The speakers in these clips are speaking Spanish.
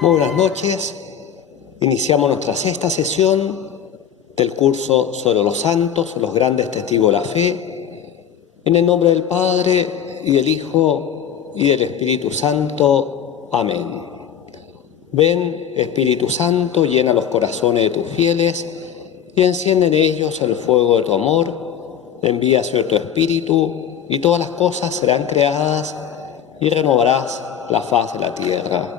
Muy buenas noches. Iniciamos nuestra sexta sesión del curso sobre los santos, los grandes testigos de la fe. En el nombre del Padre, y del Hijo, y del Espíritu Santo. Amén. Ven, Espíritu Santo, llena los corazones de tus fieles y enciende en ellos el fuego de tu amor. Envía, Señor, tu Espíritu, y todas las cosas serán creadas y renovarás la faz de la tierra.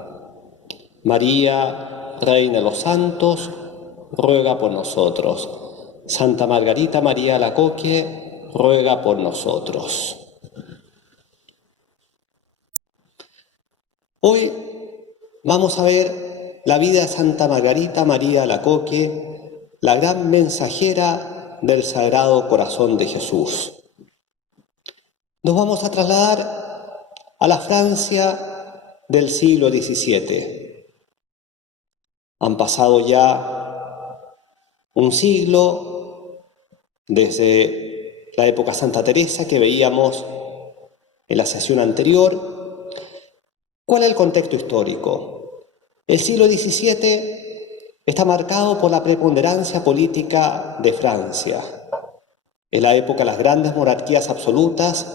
María, Reina de los Santos, ruega por nosotros. Santa Margarita María Alacoque, ruega por nosotros. Hoy vamos a ver la vida de Santa Margarita María Alacoque, la gran mensajera del Sagrado Corazón de Jesús. Nos vamos a trasladar a la Francia del siglo XVII. Han pasado ya un siglo desde la época de Santa Teresa que veíamos en la sesión anterior. ¿Cuál es el contexto histórico? El siglo XVII está marcado por la preponderancia política de Francia. Es la época de las grandes monarquías absolutas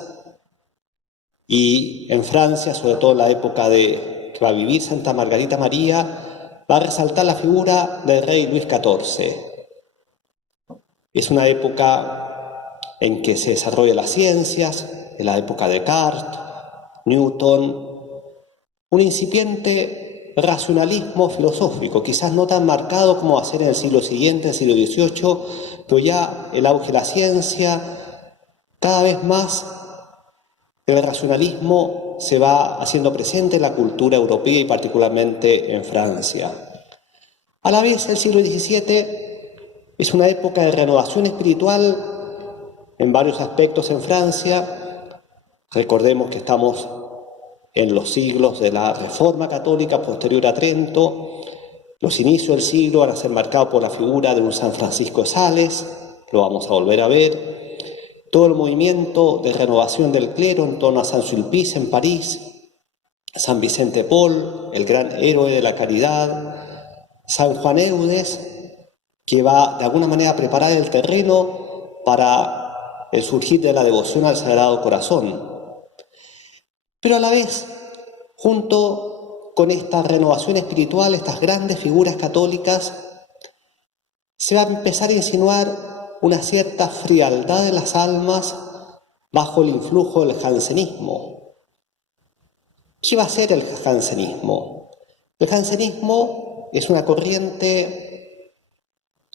y en Francia, sobre todo en la época que va a vivir Santa Margarita María, va a resaltar la figura del rey Luis XIV. Es una época en que se desarrollan las ciencias, en la época de Descartes, Newton, un incipiente racionalismo filosófico, quizás no tan marcado como va a ser en el siglo siguiente, el siglo XVIII, pero ya el auge de la ciencia, cada vez más el racionalismo se va haciendo presente en la cultura europea y particularmente en Francia. A la vez, el siglo XVII es una época de renovación espiritual en varios aspectos en Francia. Recordemos que estamos en los siglos de la Reforma Católica posterior a Trento. Los inicios del siglo van a ser marcados por la figura de un San Francisco de Sales, lo vamos a volver a ver. Todo el movimiento de renovación del clero en torno a Saint-Sulpice en París, San Vicente Paul, el gran héroe de la caridad, San Juan Eudes, que va de alguna manera a preparar el terreno para el surgir de la devoción al Sagrado Corazón. Pero a la vez, junto con esta renovación espiritual, estas grandes figuras católicas, se va a empezar a insinuar una cierta frialdad de las almas bajo el influjo del jansenismo. ¿Qué va a ser el jansenismo? El jansenismo es una corriente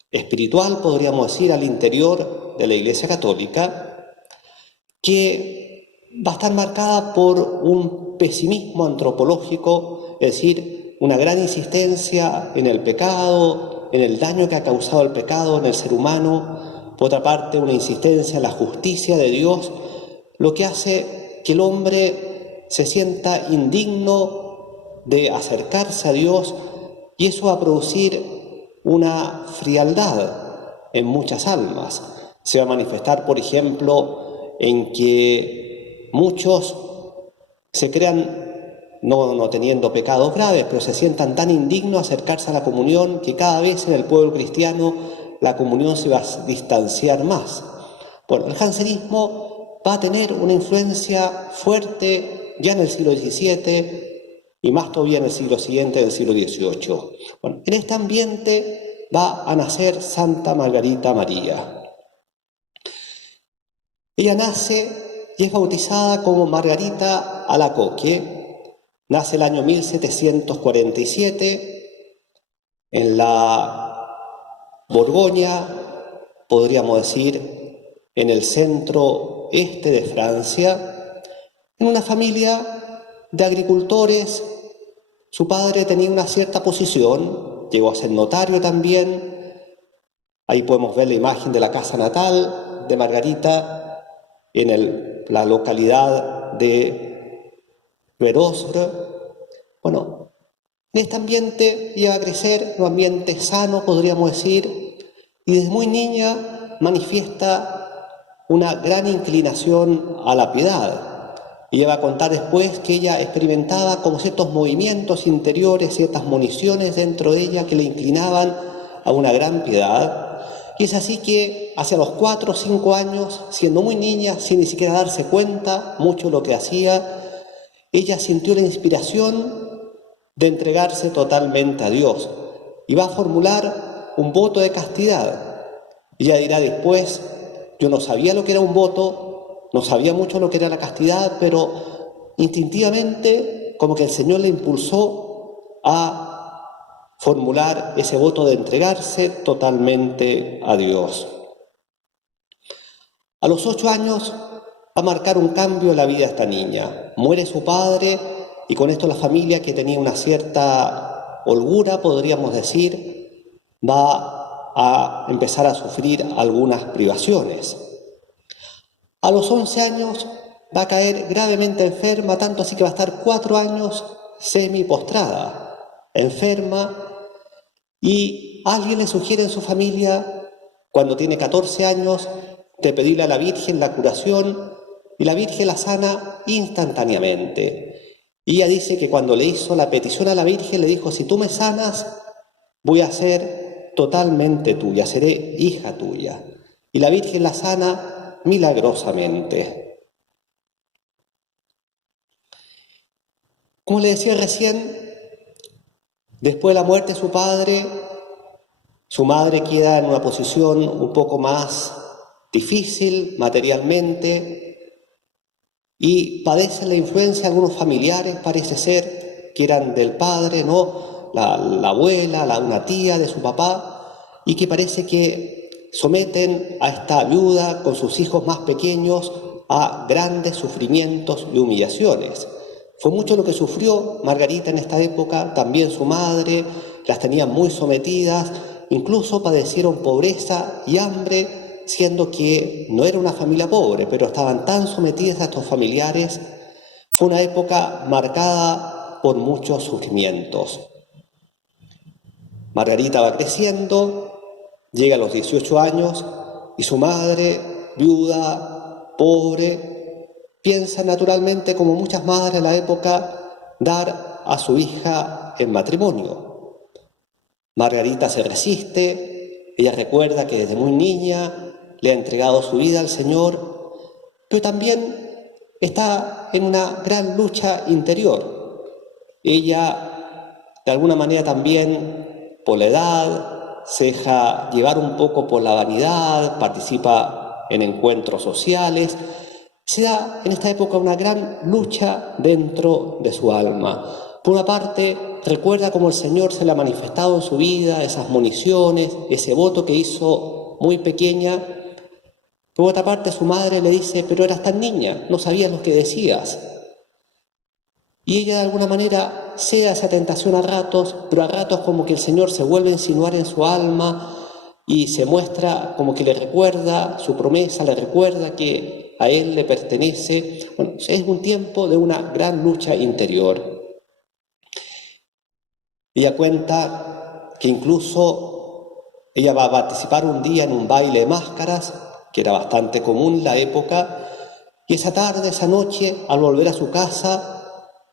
espiritual, podríamos decir, al interior de la Iglesia Católica, que va a estar marcada por un pesimismo antropológico, es decir, una gran insistencia en el pecado, en el daño que ha causado el pecado en el ser humano. Por otra parte, una insistencia en la justicia de Dios, lo que hace que el hombre se sienta indigno de acercarse a Dios, y eso va a producir una frialdad en muchas almas. Se va a manifestar, por ejemplo, en que muchos se crean no teniendo pecados graves, pero se sientan tan indignos a acercarse a la comunión que cada vez en el pueblo cristiano la comunión se va a distanciar más. Bueno, el jansenismo va a tener una influencia fuerte ya en el siglo XVII y más todavía en el siglo siguiente, del siglo XVIII. Bueno, en este ambiente va a nacer Santa Margarita María. Ella nace y es bautizada como Margarita Alacoque. Nace el año 1747 en la Borgoña, podríamos decir, en el centro este de Francia, en una familia de agricultores. Su padre tenía una cierta posición, llegó a ser notario también. Ahí podemos ver la imagen de la casa natal de Margarita en la localidad de Verosre. Bueno, en este ambiente iba a crecer, un ambiente sano, podríamos decir, y desde muy niña manifiesta una gran inclinación a la piedad. Y ella va a contar después que ella experimentaba como ciertos movimientos interiores, ciertas municiones dentro de ella que le inclinaban a una gran piedad. Y es así que hacia los 4 o 5 años, siendo muy niña, sin ni siquiera darse cuenta mucho de lo que hacía, ella sintió la inspiración de entregarse totalmente a Dios y va a formular un voto de castidad. Ella dirá después: yo no sabía lo que era un voto, no sabía mucho lo que era la castidad, pero instintivamente como que el Señor le impulsó a formular ese voto de entregarse totalmente a Dios. A los 8 años va a marcar un cambio en la vida de esta niña. Muere su padre y con esto la familia, que tenía una cierta holgura, podríamos decir, va a empezar a sufrir algunas privaciones. A los 11 años va a caer gravemente enferma, tanto así que va a estar 4 años semi-postrada, enferma, y alguien le sugiere en su familia, cuando tiene 14 años, de pedirle a la Virgen la curación, y la Virgen la sana instantáneamente. Y ella dice que cuando le hizo la petición a la Virgen, le dijo: si tú me sanas, voy a ser totalmente tuya, seré hija tuya. Y la Virgen la sana milagrosamente. Como le decía recién, después de la muerte de su padre, su madre queda en una posición un poco más difícil materialmente y padece la influencia de algunos familiares, parece ser, que eran del padre, ¿no? La abuela, una tía de su papá, y que parece que someten a esta viuda con sus hijos más pequeños a grandes sufrimientos y humillaciones. Fue mucho lo que sufrió Margarita en esta época, también su madre, las tenía muy sometidas, incluso padecieron pobreza y hambre, siendo que no era una familia pobre, pero estaban tan sometidas a estos familiares. Fue una época marcada por muchos sufrimientos. Margarita va creciendo, llega a los 18 años y su madre, viuda, pobre, piensa naturalmente, como muchas madres de la época, dar a su hija en matrimonio. Margarita se resiste, ella recuerda que desde muy niña le ha entregado su vida al Señor, pero también está en una gran lucha interior. Ella, de alguna manera también, por la edad, se deja llevar un poco por la vanidad, participa en encuentros sociales. Se da en esta época una gran lucha dentro de su alma. Por una parte, recuerda cómo el Señor se le ha manifestado en su vida, esas municiones, ese voto que hizo muy pequeña. Por otra parte, su madre le dice: pero eras tan niña, no sabías lo que decías. Y ella de alguna manera cede a esa tentación a ratos, pero a ratos como que el Señor se vuelve a insinuar en su alma y se muestra como que le recuerda su promesa, le recuerda que a Él le pertenece. Bueno, es un tiempo de una gran lucha interior. Ella cuenta que incluso ella va a participar un día en un baile de máscaras, que era bastante común en la época, y esa tarde, esa noche, al volver a su casa,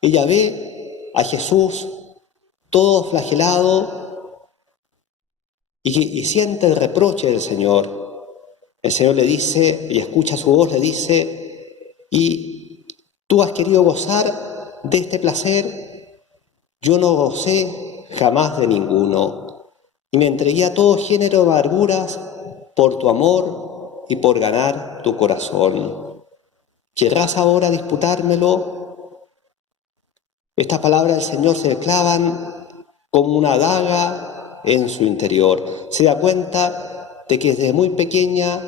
ella ve a Jesús todo flagelado y siente el reproche del Señor. El Señor le dice, y escucha su voz, le dice: y tú has querido gozar de este placer, yo no gocé jamás de ninguno, y me entregué a todo género de amarguras por tu amor y por ganar tu corazón. ¿Querrás ahora disputármelo? Estas palabras del Señor se clavan como una daga en su interior. Se da cuenta de que desde muy pequeña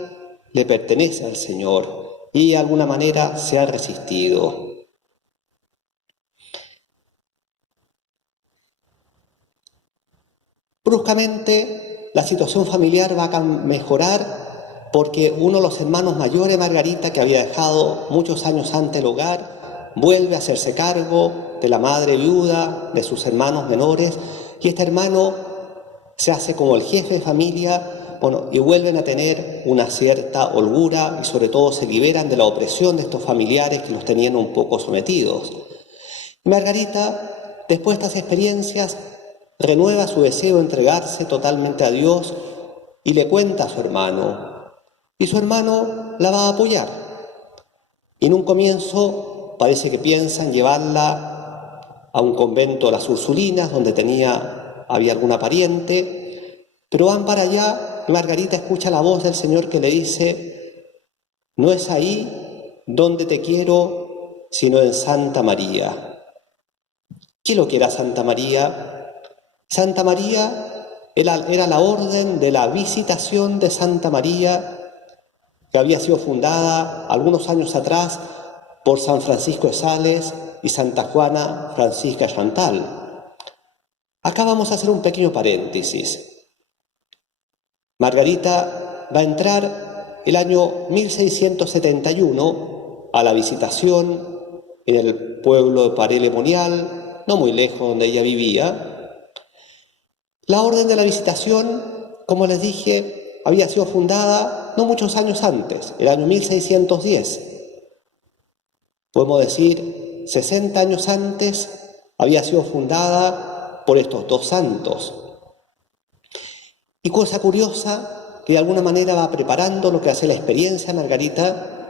le pertenece al Señor y de alguna manera se ha resistido. Bruscamente la situación familiar va a mejorar porque uno de los hermanos mayores, Margarita, que había dejado muchos años antes el hogar, vuelve a hacerse cargo de la madre viuda, de sus hermanos menores, y este hermano se hace como el jefe de familia y vuelven a tener una cierta holgura y sobre todo se liberan de la opresión de estos familiares que los tenían un poco sometidos. Y Margarita, después de estas experiencias, renueva su deseo de entregarse totalmente a Dios y le cuenta a su hermano. Y su hermano la va a apoyar. Y en un comienzo parece que piensan llevarla a un convento de las Ursulinas, donde había alguna pariente, pero van para allá y Margarita escucha la voz del Señor que le dice: no es ahí donde te quiero, sino en Santa María. ¿Quién lo quiere a Santa María? Santa María era la orden de la Visitación de Santa María, que había sido fundada algunos años atrás por San Francisco de Sales y Santa Juana Francisca Chantal. Acá vamos a hacer un pequeño paréntesis. Margarita va a entrar el año 1671 a la Visitación en el pueblo de Paray-le-Monial, no muy lejos donde ella vivía. La Orden de la Visitación, como les dije, había sido fundada no muchos años antes, el año 1610. Podemos decir, 60 años antes había sido fundada por estos dos santos. Y cosa curiosa, que de alguna manera va preparando lo que hace la experiencia Margarita,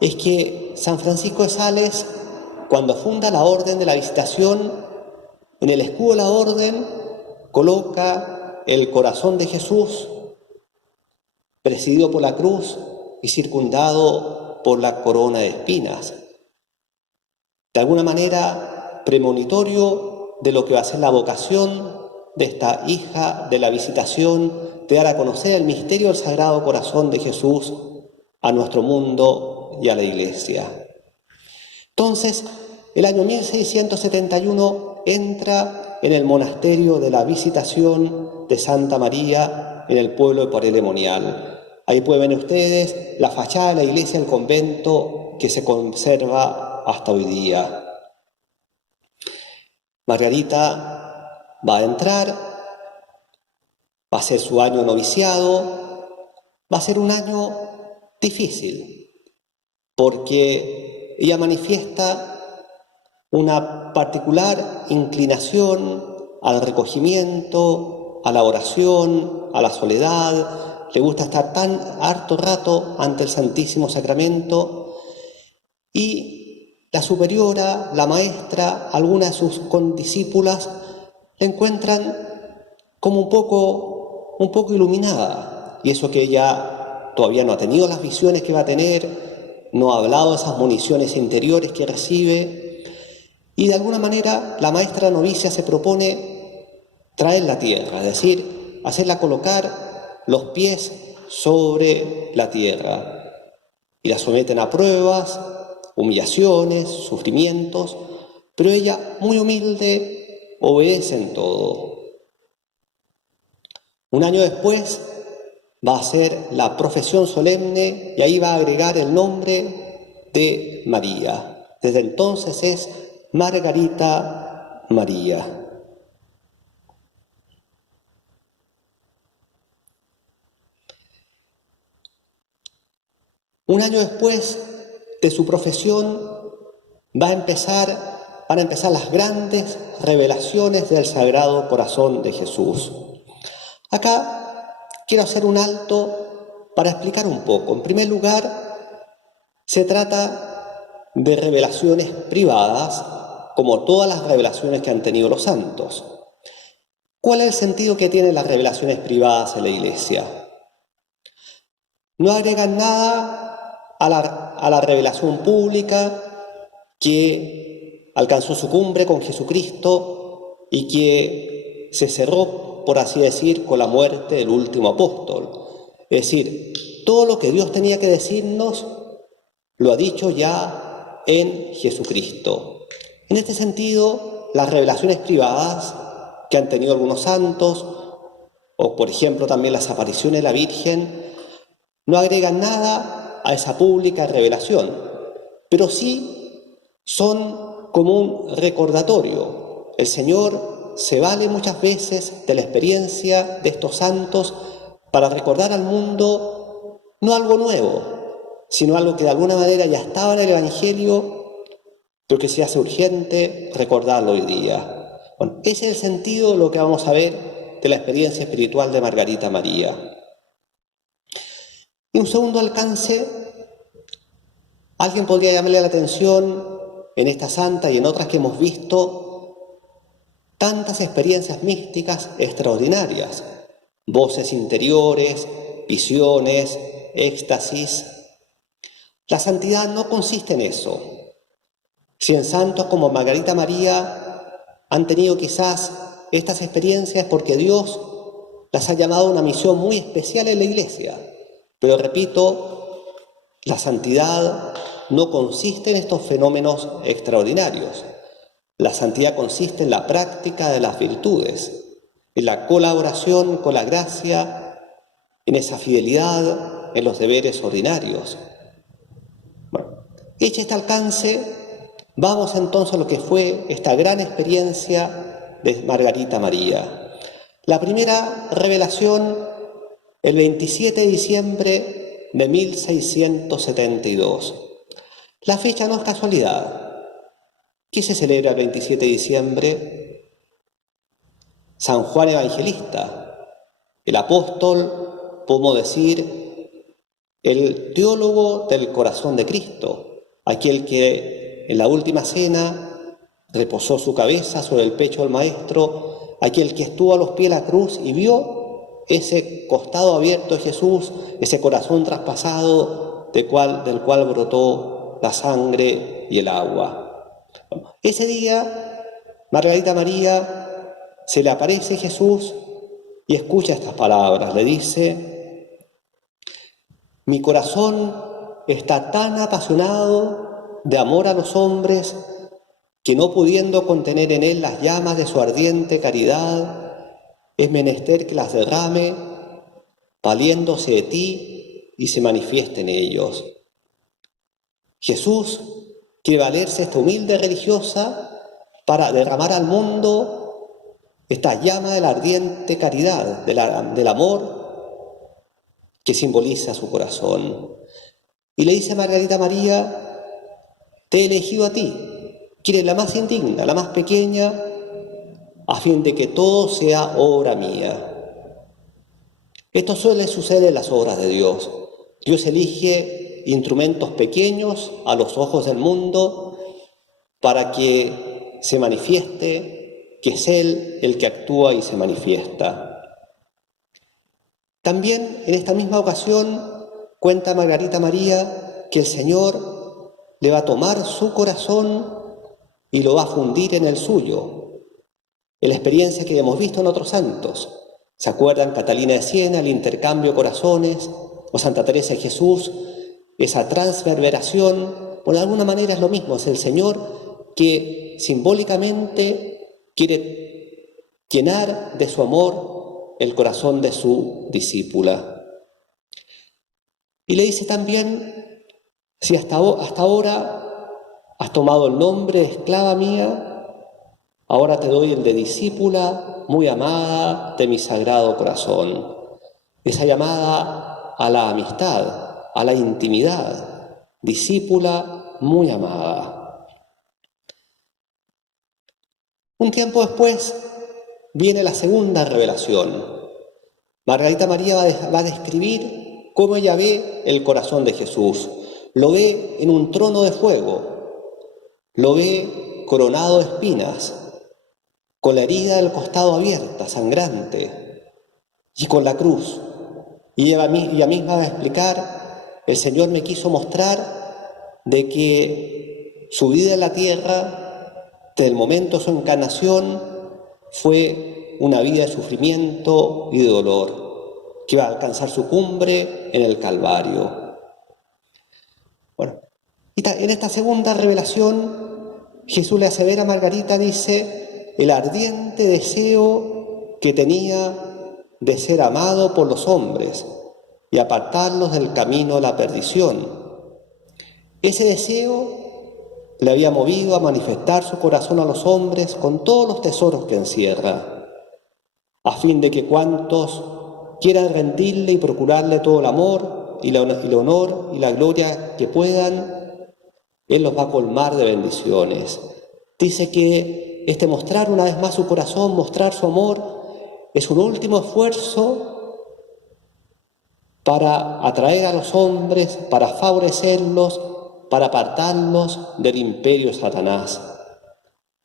es que San Francisco de Sales, cuando funda la Orden de la Visitación, en el escudo de la Orden coloca el corazón de Jesús, presidido por la cruz y circundado por la corona de espinas. De alguna manera premonitorio de lo que va a ser la vocación de esta hija de la Visitación, de dar a conocer el misterio del Sagrado Corazón de Jesús a nuestro mundo y a la Iglesia. Entonces, el año 1671 entra en el monasterio de la Visitación de Santa María en el pueblo de Paray-le-Monial. Ahí pueden ver ustedes la fachada de la iglesia del convento que se conserva hasta hoy día. Margarita va a entrar, va a ser su año noviciado, va a ser un año difícil, porque ella manifiesta una particular inclinación al recogimiento, a la oración, a la soledad. Le gusta estar tan harto rato ante el Santísimo Sacramento, y la superiora, la maestra, algunas de sus condiscípulas la encuentran como un poco iluminada, y eso que ella todavía no ha tenido las visiones que va a tener, no ha hablado de esas municiones interiores que recibe, y de alguna manera la maestra novicia se propone traer la tierra, es decir, hacerla colocar los pies sobre la tierra, y la someten a pruebas, humillaciones, sufrimientos, pero ella, muy humilde, obedece en todo. Un año después va a hacer la profesión solemne y ahí va a agregar el nombre de María. Desde entonces es Margarita María. Un año después de su profesión van a empezar las grandes revelaciones del Sagrado Corazón de Jesús. Acá quiero hacer un alto para explicar un poco. En primer lugar, se trata de revelaciones privadas, como todas las revelaciones que han tenido los santos. ¿Cuál es el sentido que tienen las revelaciones privadas en la Iglesia? No agregan nada a la revelación pública que alcanzó su cumbre con Jesucristo y que se cerró, por así decir, con la muerte del último apóstol. Es decir, todo lo que Dios tenía que decirnos lo ha dicho ya en Jesucristo. En este sentido, las revelaciones privadas que han tenido algunos santos, o por ejemplo también las apariciones de la Virgen, no agregan nada a esa pública revelación, pero sí son como un recordatorio. El Señor se vale muchas veces de la experiencia de estos santos para recordar al mundo no algo nuevo, sino algo que de alguna manera ya estaba en el Evangelio, pero que se hace urgente recordarlo hoy día. Bueno, ese es el sentido de lo que vamos a ver de la experiencia espiritual de Margarita María. Y un segundo alcance, alguien podría llamarle la atención en esta santa y en otras que hemos visto, tantas experiencias místicas extraordinarias, voces interiores, visiones, éxtasis. La santidad no consiste en eso. Si en santos como Margarita María han tenido quizás estas experiencias porque Dios las ha llamado a una misión muy especial en la Iglesia. Pero repito, la santidad no consiste en estos fenómenos extraordinarios. La santidad consiste en la práctica de las virtudes, en la colaboración con la gracia, en esa fidelidad en los deberes ordinarios. Bueno, hecho este alcance, vamos entonces a lo que fue esta gran experiencia de Margarita María. La primera revelación el 27 de diciembre de 1672. La fecha no es casualidad. ¿Qué se celebra el 27 de diciembre? San Juan Evangelista, el apóstol, podemos decir, el teólogo del corazón de Cristo, aquel que en la última cena reposó su cabeza sobre el pecho del Maestro, aquel que estuvo a los pies de la cruz y vio ese costado abierto de Jesús, ese corazón traspasado del cual brotó la sangre y el agua. Ese día, Margarita María se le aparece Jesús y escucha estas palabras. Le dice: mi corazón está tan apasionado de amor a los hombres que no pudiendo contener en él las llamas de su ardiente caridad, es menester que las derrame, valiéndose de ti y se manifieste en ellos. Jesús quiere valerse esta humilde religiosa para derramar al mundo esta llama de la ardiente caridad, del amor que simboliza su corazón. Y le dice a Margarita María: te he elegido a ti, que eres la más indigna, la más pequeña, a fin de que todo sea obra mía. Esto suele suceder en las obras de Dios. Dios elige instrumentos pequeños a los ojos del mundo para que se manifieste que es Él el que actúa y se manifiesta. También en esta misma ocasión cuenta Margarita María que el Señor le va a tomar su corazón y lo va a fundir en el suyo. En la experiencia que hemos visto en otros santos. ¿Se acuerdan? Catalina de Siena, el intercambio de corazones, o Santa Teresa de Jesús, esa transverberación. Por alguna manera es lo mismo, es el Señor que simbólicamente quiere llenar de su amor el corazón de su discípula. Y le dice también: si hasta ahora has tomado el nombre de esclava mía, ahora te doy el de discípula muy amada de mi sagrado corazón. Esa llamada a la amistad, a la intimidad, discípula muy amada. Un tiempo después viene la segunda revelación. Margarita María va a describir cómo ella ve el corazón de Jesús. Lo ve en un trono de fuego, lo ve coronado de espinas, con la herida del costado abierta, sangrante, y con la cruz. Y ella misma va a explicar: el Señor me quiso mostrar de que su vida en la tierra, desde el momento de su encarnación, fue una vida de sufrimiento y de dolor, que iba a alcanzar su cumbre en el Calvario. Bueno, en esta segunda revelación, Jesús le hace ver a Margarita, dice, el ardiente deseo que tenía de ser amado por los hombres y apartarlos del camino de la perdición. Ese deseo le había movido a manifestar su corazón a los hombres con todos los tesoros que encierra, a fin de que cuantos quieran rendirle y procurarle todo el amor y el honor y la gloria que puedan, Él los va a colmar de bendiciones. Dice que mostrar una vez más su corazón, mostrar su amor, es un último esfuerzo para atraer a los hombres, para favorecerlos, para apartarlos del imperio de Satanás,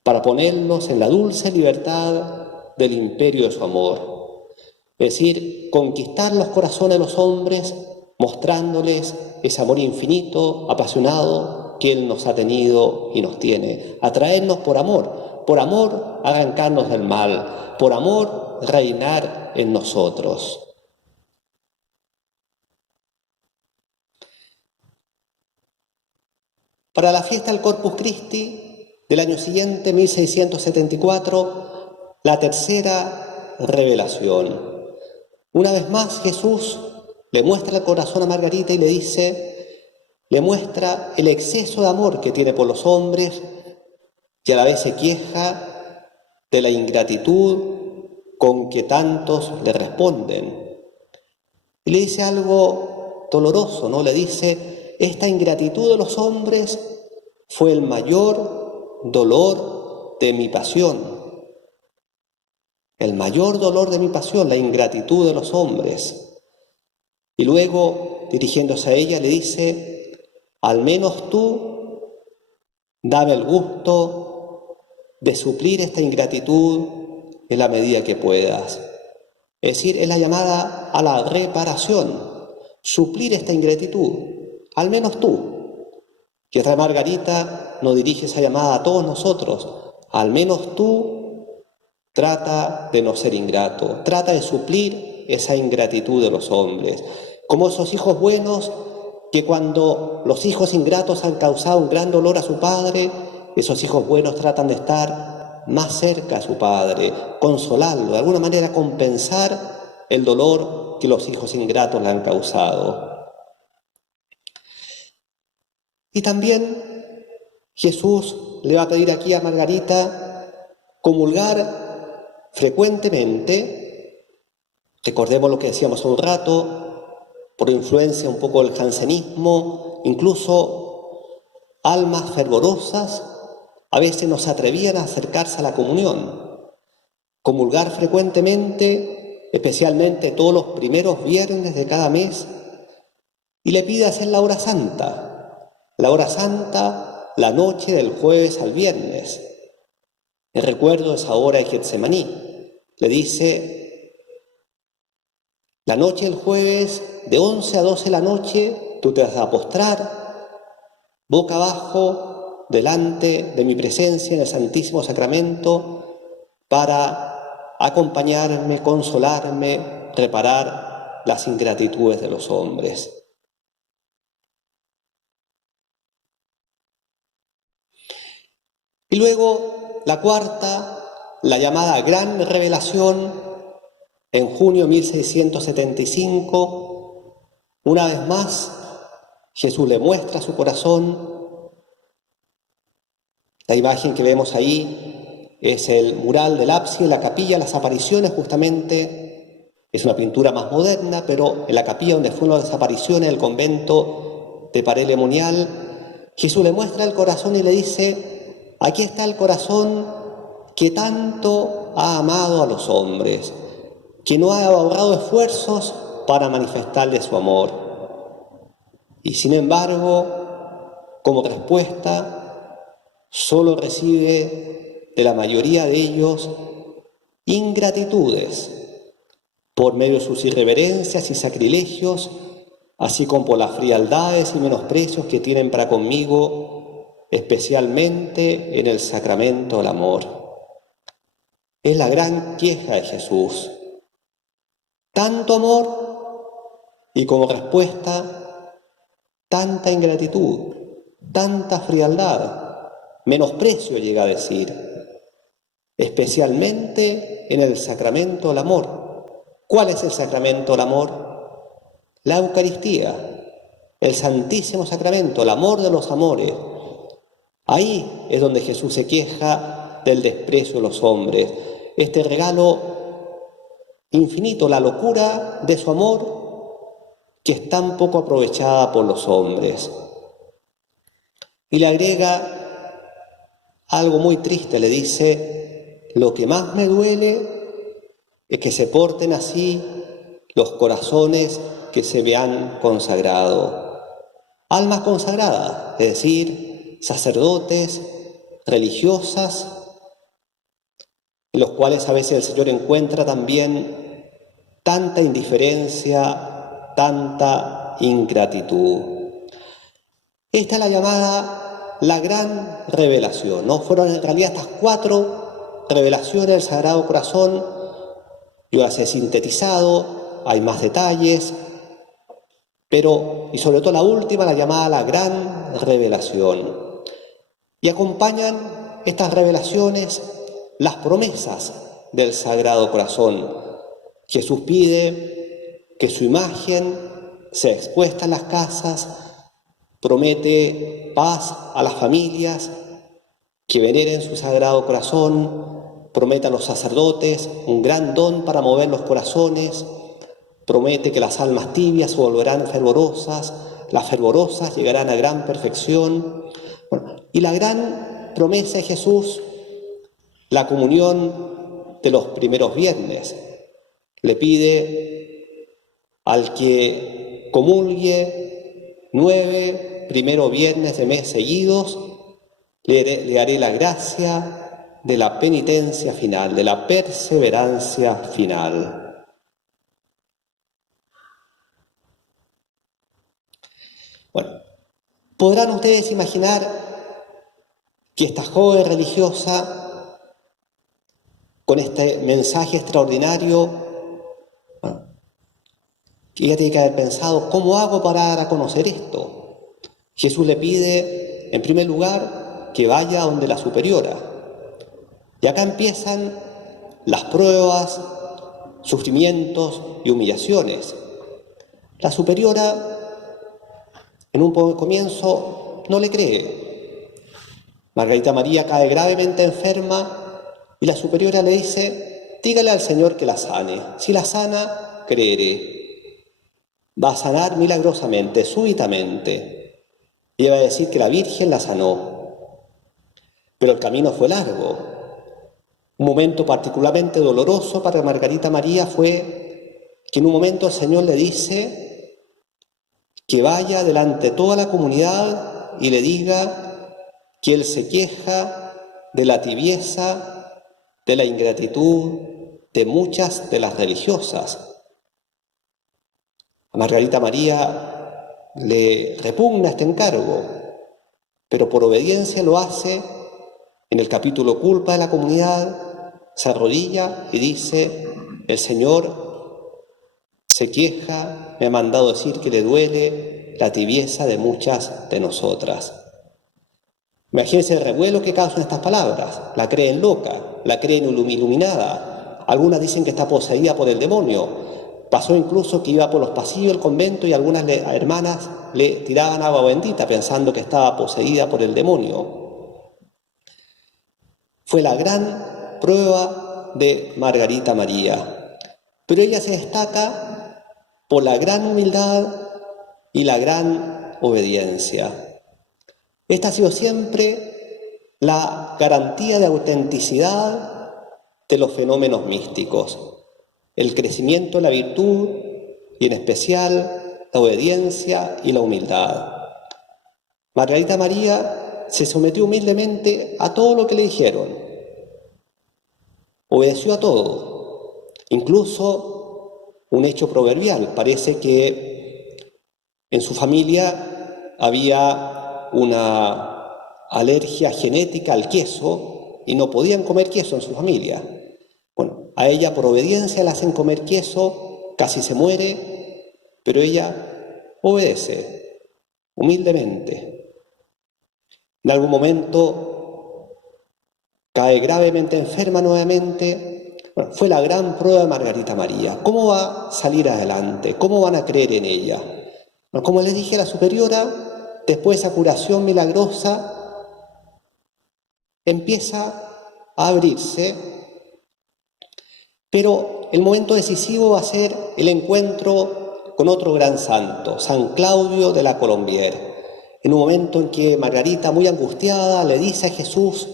para ponerlos en la dulce libertad del imperio de su amor. Es decir, conquistar los corazones de los hombres, mostrándoles ese amor infinito, apasionado, que Él nos ha tenido y nos tiene. Atraernos por amor arrancarnos del mal, por amor reinar en nosotros. Para la fiesta del Corpus Christi del año siguiente, 1674, la tercera revelación. Una vez más Jesús le muestra el corazón a Margarita y le muestra el exceso de amor que tiene por los hombres y a la vez se queja de la ingratitud con que tantos le responden. Y le dice algo doloroso, ¿no? Le dice: esta ingratitud de los hombres fue el mayor dolor de mi pasión. El mayor dolor de mi pasión, la ingratitud de los hombres. Y luego, dirigiéndose a ella, le dice: al menos tú dame el gusto de suplir esta ingratitud en la medida que puedas. Es decir, es la llamada a la reparación, suplir esta ingratitud. Al menos tú, que otra Margarita nos dirige esa llamada a todos nosotros. Al menos tú trata de no ser ingrato, trata de suplir esa ingratitud de los hombres. Como esos hijos buenos que cuando los hijos ingratos han causado un gran dolor a su padre, esos hijos buenos tratan de estar más cerca a su padre, consolarlo, de alguna manera compensar el dolor que los hijos ingratos le han causado. Y también Jesús le va a pedir aquí a Margarita comulgar frecuentemente. Recordemos lo que decíamos hace un rato, por influencia un poco del jansenismo, incluso almas fervorosas a veces no se atrevían a acercarse a la comunión. Comulgar frecuentemente, especialmente todos los primeros viernes de cada mes, y le pide hacer la hora santa. La hora santa, la noche del jueves al viernes. En recuerdo de esa hora de Getsemaní, le dice: la noche del jueves, de 11 a 12 de la noche, tú te vas a postrar boca abajo delante de mi presencia en el Santísimo Sacramento para acompañarme, consolarme, reparar las ingratitudes de los hombres. Y luego la cuarta, la llamada Gran Revelación, en junio de 1675, una vez más Jesús le muestra su corazón. La imagen que vemos ahí es el mural del ábside, la capilla, las apariciones justamente. Es una pintura más moderna, pero en la capilla donde fueron las apariciones, el convento de Paray-le-Monial, Jesús le muestra el corazón y le dice: aquí está el corazón que tanto ha amado a los hombres, que no ha ahorrado esfuerzos para manifestarle su amor. Y sin embargo, como respuesta, solo recibe de la mayoría de ellos ingratitudes por medio de sus irreverencias y sacrilegios, así como por las frialdades y menosprecios que tienen para conmigo, especialmente en el sacramento del amor. Es la gran queja de Jesús. Tanto amor y como respuesta tanta ingratitud, tanta frialdad, menosprecio llega a decir, especialmente en el sacramento del amor. ¿Cuál es el sacramento del amor? La Eucaristía, el Santísimo Sacramento, el amor de los amores. Ahí es donde Jesús se queja del desprecio de los hombres. Este regalo infinito la locura de su amor, que es tan poco aprovechada por los hombres. Y le agrega algo muy triste, le dice: lo que más me duele es que se porten así los corazones que se me han consagrado. Almas consagradas, es decir, sacerdotes, religiosas, en los cuales a veces el Señor encuentra también tanta indiferencia, tanta ingratitud. Esta es la llamada la gran revelación, ¿no? Fueron en realidad estas 4 revelaciones del Sagrado Corazón. Yo las he sintetizado, hay más detalles, pero, y sobre todo la última, la llamada la gran revelación. Y acompañan estas revelaciones las promesas del Sagrado Corazón. Jesús pide que su imagen sea expuesta en las casas, promete paz a las familias, que veneren su Sagrado Corazón, promete a los sacerdotes un gran don para mover los corazones, promete que las almas tibias se volverán fervorosas, las fervorosas llegarán a gran perfección. Y la gran promesa de Jesús, la comunión de los primeros viernes. Le pide al que comulgue 9 primeros viernes de mes seguidos, le haré la gracia de la penitencia final, de la perseverancia final. Bueno, podrán ustedes imaginar que esta joven religiosa, con este mensaje extraordinario, que ella tiene que haber pensado: ¿cómo hago para dar a conocer esto? Jesús le pide, en primer lugar, que vaya donde la superiora. Y acá empiezan las pruebas, sufrimientos y humillaciones. La superiora, en un comienzo, no le cree. Margarita María cae gravemente enferma y la superiora le dice: dígale al Señor que la sane. Si la sana, creeré. Va a sanar milagrosamente, súbitamente. Y ella va a decir que la Virgen la sanó. Pero el camino fue largo. Un momento particularmente doloroso para Margarita María fue que en un momento el Señor le dice que vaya delante de toda la comunidad y le diga que Él se queja de la tibieza, de la ingratitud de muchas de las religiosas. A Margarita María le repugna este encargo, pero por obediencia lo hace. En el capítulo Culpa de la comunidad se arrodilla y dice: el Señor se queja, me ha mandado decir que le duele la tibieza de muchas de nosotras. Imagínense el revuelo que causan estas palabras. La creen loca, la creen iluminada. Algunas dicen que está poseída por el demonio. Pasó incluso que iba por los pasillos del convento y algunas hermanas le tiraban agua bendita pensando que estaba poseída por el demonio. Fue la gran prueba de Margarita María. Pero ella se destaca por la gran humildad y la gran obediencia. Esta ha sido siempre la garantía de autenticidad de los fenómenos místicos. El crecimiento de la virtud y en especial la obediencia y la humildad. Margarita María se sometió humildemente a todo lo que le dijeron. Obedeció a todo. Incluso un hecho proverbial. Parece que en su familia había una alergia genética al queso y no podían comer queso en su familia. Bueno, a ella por obediencia le hacen comer queso, casi se muere, pero ella obedece humildemente. En algún momento cae gravemente enferma nuevamente. Bueno, fue la gran prueba de Margarita María. ¿Cómo va a salir adelante? ¿Cómo van a creer en ella? Bueno, como les dije, la superiora, después de esa curación milagrosa, empieza a abrirse Pero el momento decisivo va a ser el encuentro con otro gran santo, San Claudio de la Colombière, en un momento en que Margarita, muy angustiada, le dice a Jesús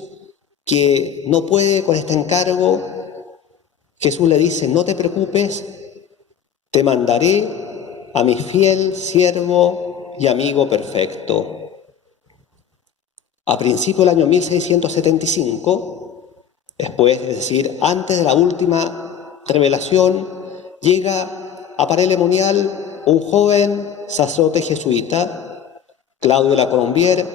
que no puede con este encargo. Jesús le dice: no te preocupes, te mandaré a mi fiel siervo y amigo perfecto. A principios del año 1675, después, es decir, antes de la última revelación, llega a Paray-le-Monial un joven sacerdote jesuita, Claudio de la Colombière.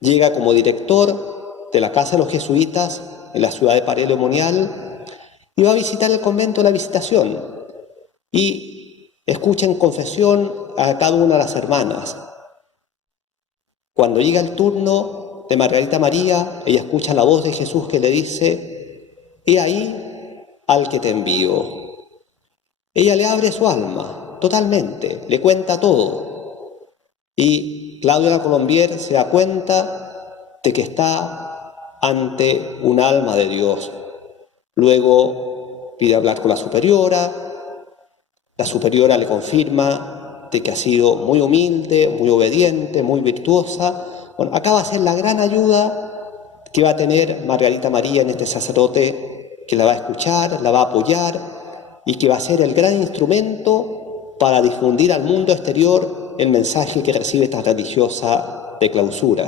Llega como director de la Casa de los Jesuitas en la ciudad de Paray-le-Monial y va a visitar el convento de la Visitación y escucha en confesión a cada una de las hermanas. Cuando llega el turno de Margarita María, ella escucha la voz de Jesús que le dice: he ahí al que te envío. Ella le abre su alma totalmente, le cuenta todo. Y Claudio de la Colombière se da cuenta de que está ante un alma de Dios. Luego pide hablar con la superiora le confirma de que ha sido muy humilde, muy obediente, muy virtuosa. Bueno, acá va a ser la gran ayuda que va a tener Margarita María en este sacerdote que la va a escuchar, la va a apoyar y que va a ser el gran instrumento para difundir al mundo exterior el mensaje que recibe esta religiosa de clausura.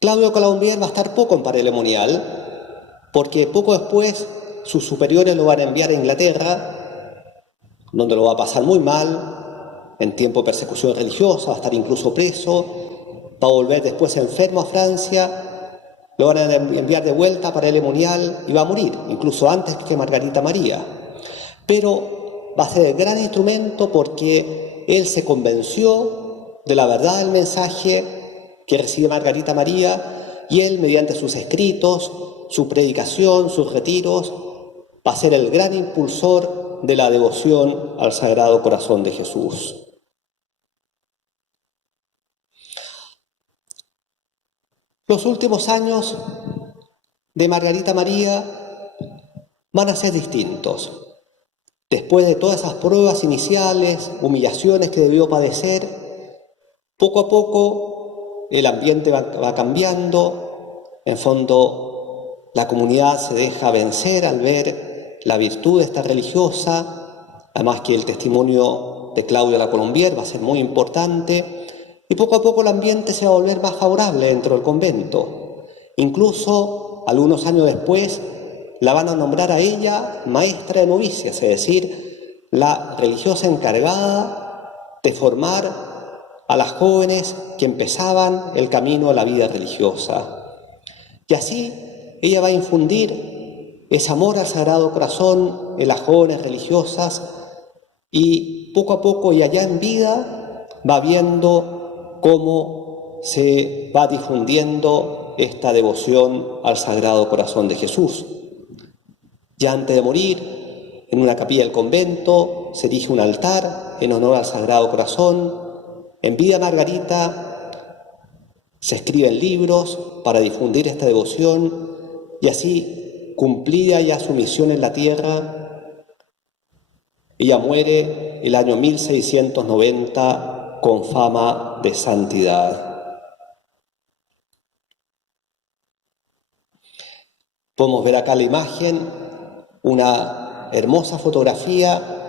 Claudio de la Colombière va a estar poco en Paray-le-Monial, porque poco después sus superiores lo van a enviar a Inglaterra, donde lo va a pasar muy mal, en tiempo de persecución religiosa, va a estar incluso preso, va a volver después enfermo a Francia, lo van a enviar de vuelta para Paray-le-Monial y va a morir, incluso antes que Margarita María. Pero va a ser el gran instrumento porque él se convenció de la verdad del mensaje que recibe Margarita María y él, mediante sus escritos, su predicación, sus retiros, va a ser el gran impulsor de la devoción al Sagrado Corazón de Jesús. Los últimos años de Margarita María van a ser distintos. Después de todas esas pruebas iniciales, humillaciones que debió padecer, poco a poco el ambiente va cambiando. En fondo, la comunidad se deja vencer al ver la virtud de esta religiosa, además que el testimonio de Claudio de la Colombière va a ser muy importante, y poco a poco el ambiente se va a volver más favorable dentro del convento. Incluso, algunos años después, la van a nombrar a ella maestra de novicias, es decir, la religiosa encargada de formar a las jóvenes que empezaban el camino a la vida religiosa. Y así ella va a infundir ese amor al Sagrado Corazón en las jóvenes religiosas y poco a poco y allá en vida va viendo cómo se va difundiendo esta devoción al Sagrado Corazón de Jesús. Ya antes de morir, en una capilla del convento se erige un altar en honor al Sagrado Corazón. En vida Margarita se escriben libros para difundir esta devoción y así, cumplida ya su misión en la tierra, ella muere el año 1690 con fama de santidad. Podemos ver acá la imagen, una hermosa fotografía.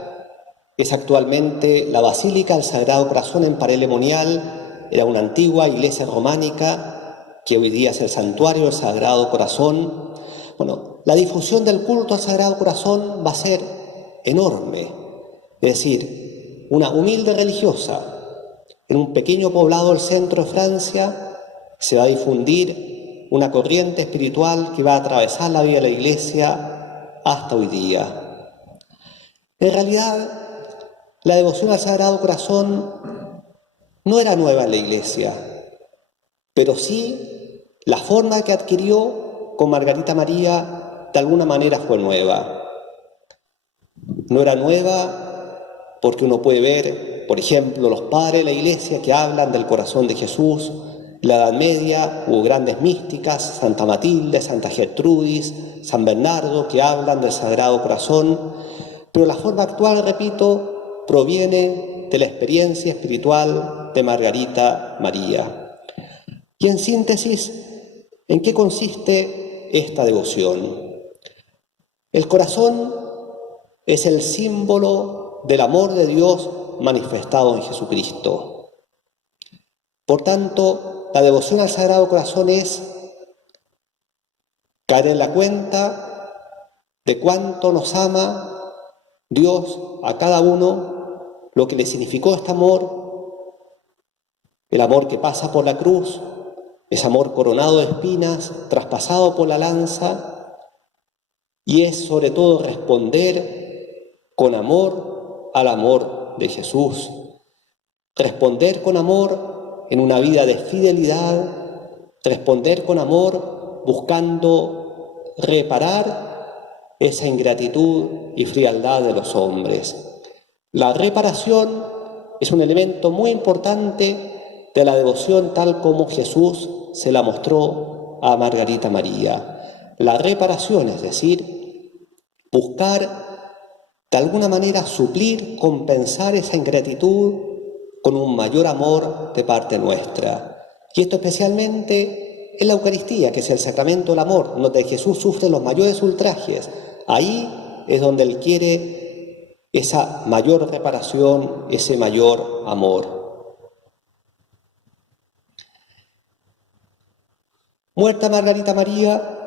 Es actualmente la Basílica del Sagrado Corazón en Paray-le-Monial. Era una antigua iglesia románica que hoy día es el santuario del Sagrado Corazón. Bueno, la difusión del culto al Sagrado Corazón va a ser enorme. Es decir, una humilde religiosa en un pequeño poblado del centro de Francia se va a difundir una corriente espiritual que va a atravesar la vida de la Iglesia hasta hoy día. En realidad, la devoción al Sagrado Corazón no era nueva en la Iglesia, pero sí la forma que adquirió con Margarita María de alguna manera fue nueva. No era nueva porque uno puede ver, por ejemplo, los padres de la Iglesia que hablan del corazón de Jesús, En la Edad Media hubo grandes místicas, Santa Matilde, Santa Gertrudis, San Bernardo, que hablan del Sagrado Corazón, pero la forma actual, repito, proviene de la experiencia espiritual de Margarita María. Y en síntesis, ¿en qué consiste esta devoción? El corazón es el símbolo del amor de Dios manifestado en Jesucristo. Por tanto, la devoción al Sagrado Corazón es caer en la cuenta de cuánto nos ama Dios a cada uno, lo que le significó este amor, el amor que pasa por la cruz, ese amor coronado de espinas, traspasado por la lanza, y es sobre todo responder con amor al amor de Jesús, responder con amor en una vida de fidelidad, responder con amor buscando reparar esa ingratitud y frialdad de los hombres. La reparación es un elemento muy importante de la devoción tal como Jesús se la mostró a Margarita María. La reparación, es decir, buscar de alguna manera suplir, compensar esa ingratitud con un mayor amor de parte nuestra. Y esto especialmente en la Eucaristía, que es el sacramento del amor, donde Jesús sufre los mayores ultrajes. Ahí es donde Él quiere esa mayor reparación, ese mayor amor. Muerta Margarita María,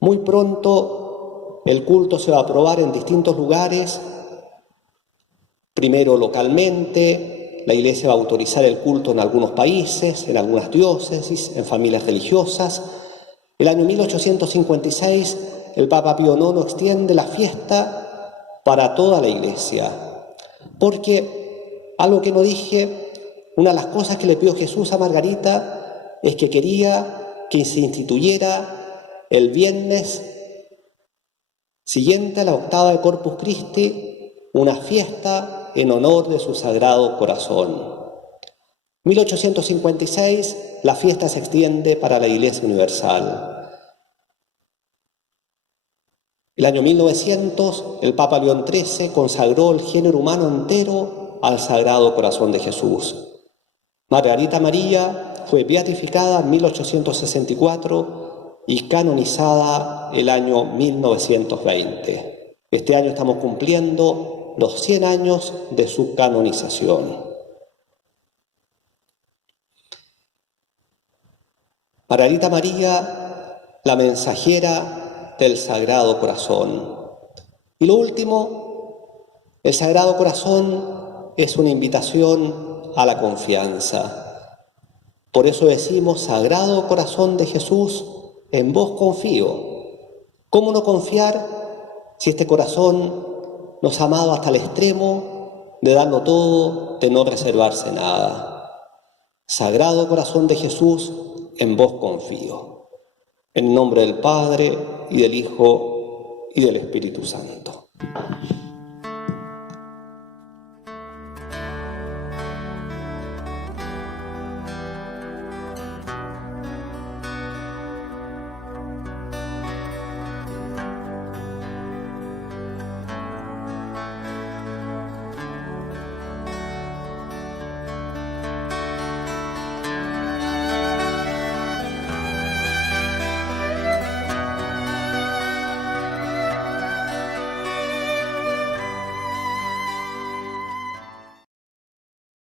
muy pronto el culto se va a aprobar en distintos lugares. Primero localmente, la Iglesia va a autorizar el culto en algunos países, en algunas diócesis, en familias religiosas. El año 1856, el Papa Pío IX extiende la fiesta para toda la Iglesia. Porque, algo que no dije, una de las cosas que le pidió Jesús a Margarita es que quería que se instituyera el viernes siguiente a la octava de Corpus Christi una fiesta en honor de su Sagrado Corazón. 1856, la fiesta se extiende para la Iglesia Universal. El año 1900, el Papa León XIII consagró el género humano entero al Sagrado Corazón de Jesús. Margarita María fue beatificada en 1864 y canonizada el año 1920. Este año estamos cumpliendo los 100 años de su canonización. Margarita María, la mensajera del Sagrado Corazón. Y lo último, el Sagrado Corazón es una invitación a la confianza. Por eso decimos, Sagrado Corazón de Jesús, en vos confío. ¿Cómo no confiar si este corazón nos ha amado hasta el extremo de darlo todo, de no reservarse nada? Sagrado Corazón de Jesús, en vos confío. En nombre del Padre, y del Hijo, y del Espíritu Santo.